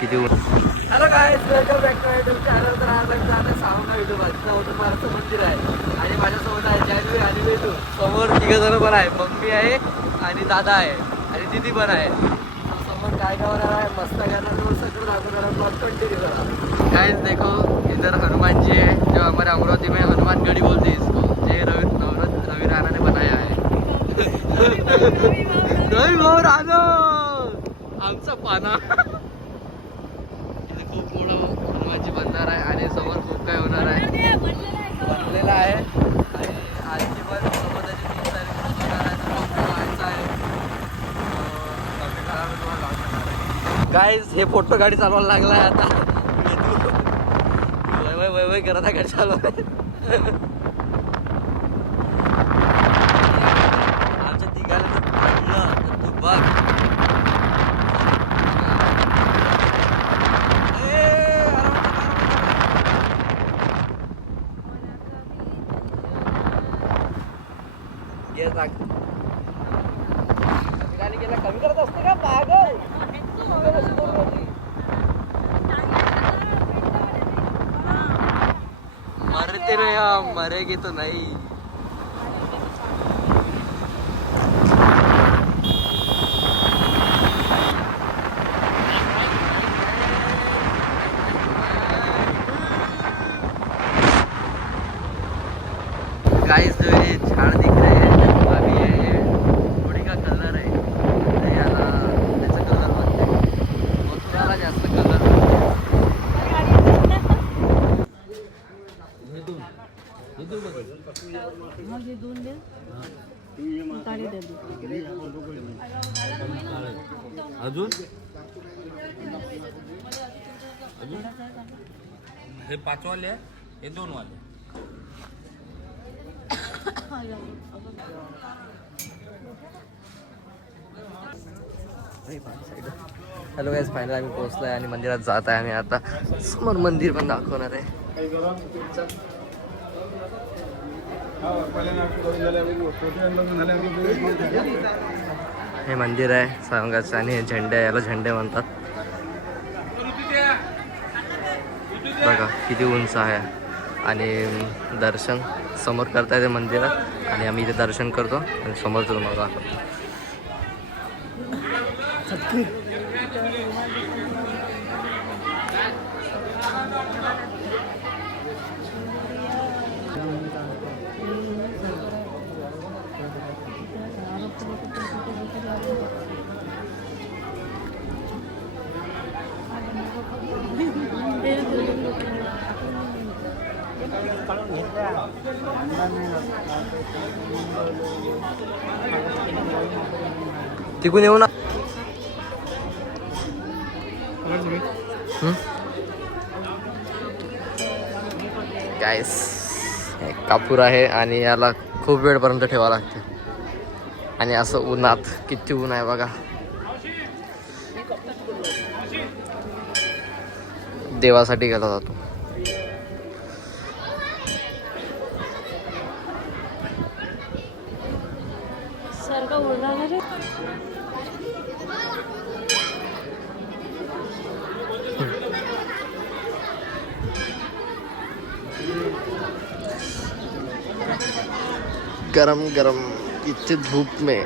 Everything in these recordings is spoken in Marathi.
किती हॅलो काय welcome back to YouTube channel. तर आज आम्ही जाणार सावंगा युट्यूबरचं महाराष्ट्र मंदिर आहे आणि माझ्यासोबत आहे जानवी आणि वेदू. समोर तिघं जण पण आहे, मम्मी आहे आणि दादा आहे आणि दीदी पण आहे. समोर काय गावणार आहे मस्त गाना रोड सगळं दाखवणार ब्लॉग कंटिन्यू करा. गाइस देखो इधर हनुमान जी है जो हमारे अमरावती में हनुमान गढ़ी बोलते हैं इसको, जे रवि राणा ने बनाया है. रवि भाऊ राणा आमचा पाना. खूप मोठं हनुमानजी बनणार आहे आणि समोर खूप काय होणार आहे, बनलेला आहे. आणि आजची पण सोबताची 30 तारीख होणार आहे, तर खूप व्हायचं आहे. गाईज हे फोटो गाडी चालवायला लागला आहे आता. वय वय करत आहे गाडी चालवाय. आमच्या तिघाला पडलं तर तू बघ. कमी करत असते का पागल. मरते नाही हम, मरेगी तो नहीं. गाइस जो ये झाड़ दिख रहे हैं अभी ये घोड़ी का कलर है. याला त्याचा कलर बनते मथुराला जास्त कलर अजून हे 5 वाले हे 2 वाले. हॅलो गाइस, फायनल आम्ही पोहोचलोय आणि मंदिरात जात आहे. आम्ही आता समोर मंदिर पण दाखवणार आहे. हे मंदिर आहे सावंगाचं आणि हे झेंडे, याला झेंडे म्हणतात. बघा किती उंच आहे आणि दर्शन समोर करता येते मंदिरात आणि आम्ही इथे दर्शन करतो आणि समोरचं तुम्हाला दाखवतो. तिकून येऊ ना. गाइस कापूर आहे आणि याला खूप वेळपर्यंत ठेवावं लागते आणि असं उन्हात किती ऊन आहे बघा. देवासाठी गेला जातो. गरम गरम इतनी धूप में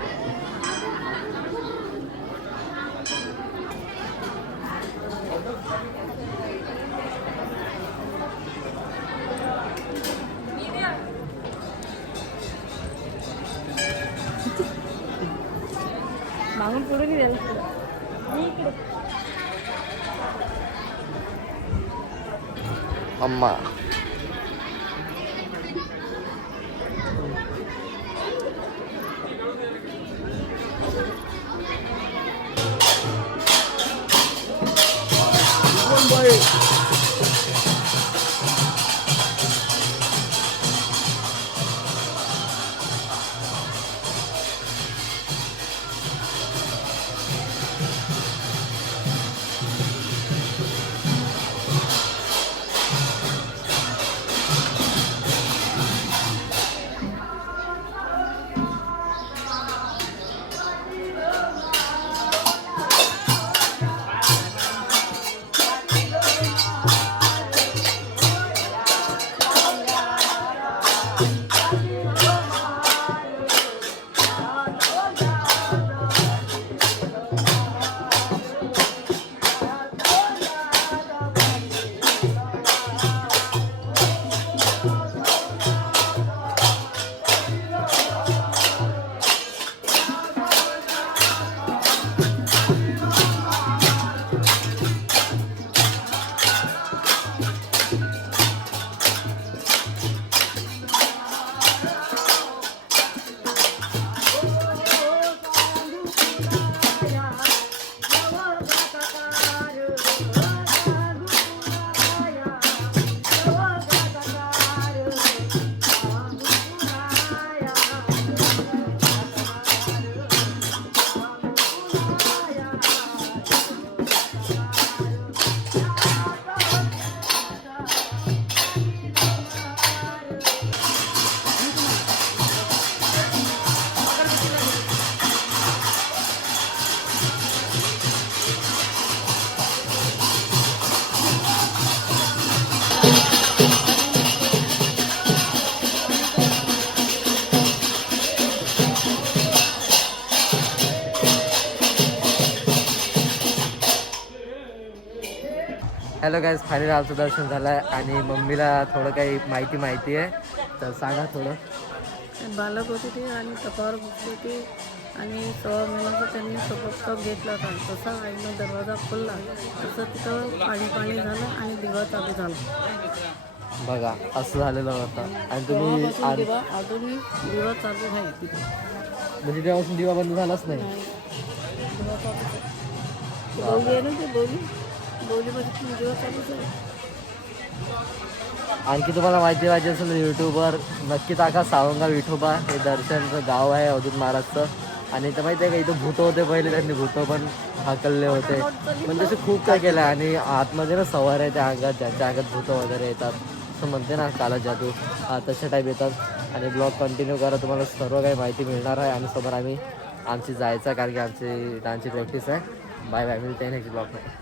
अम्मा हॅलो गाईज, फायनली आमचं दर्शन झालं आहे आणि मम्मीला थोडं काही माहिती आहे, तर सांगा थोडं. बालक होते ते आणि तपावर बसले होते आणि 6 महिन्याचा त्यांनी सोबत कप घेतला होता. तसा आईनं दरवाजा खोलला तसं तिथं पाणी झालं आणि दिवा चालू झाला. बघा असं झालेलं होतं. आणि तुम्ही तेव्हापासून दिवा अजूनही दिवा चालू आहे तिथे. म्हणजे तेव्हापासून दिवा बंद झालाच नाही. दिवा चालू आहे. बोली आहे ना ते बोलीमध्ये दिवा चालूच आहे. आणखी तुम्हाला माहिती पाहिजे असेल युट्यूबवर नक्की टाका सावंगा विठोबा. हे दर्शनचं गाव आहे अवधूत महाराजचं. आणि इथं माहिती आहे का, इथं भूतं होते पहिले, त्यांनी भूतं पण हाकलले होते. म्हणजे असे खूप काय केलं. आणि आतमध्ये ना सवार आहे त्या अंगात, ज्यांच्या अंगात भूतं वगैरे येतात, असं म्हणते ना काला जादू, तशा टाईप येतात. आणि ब्लॉग कंटिन्यू करा, तुम्हाला सर्व काही माहिती मिळणार आहे. आणि समोर आमची जायचं, कारण की आमची डान्सची प्रॅक्टिस आहे. बाय बाय, मिळते नेक्स्ट ब्लॉगमध्ये.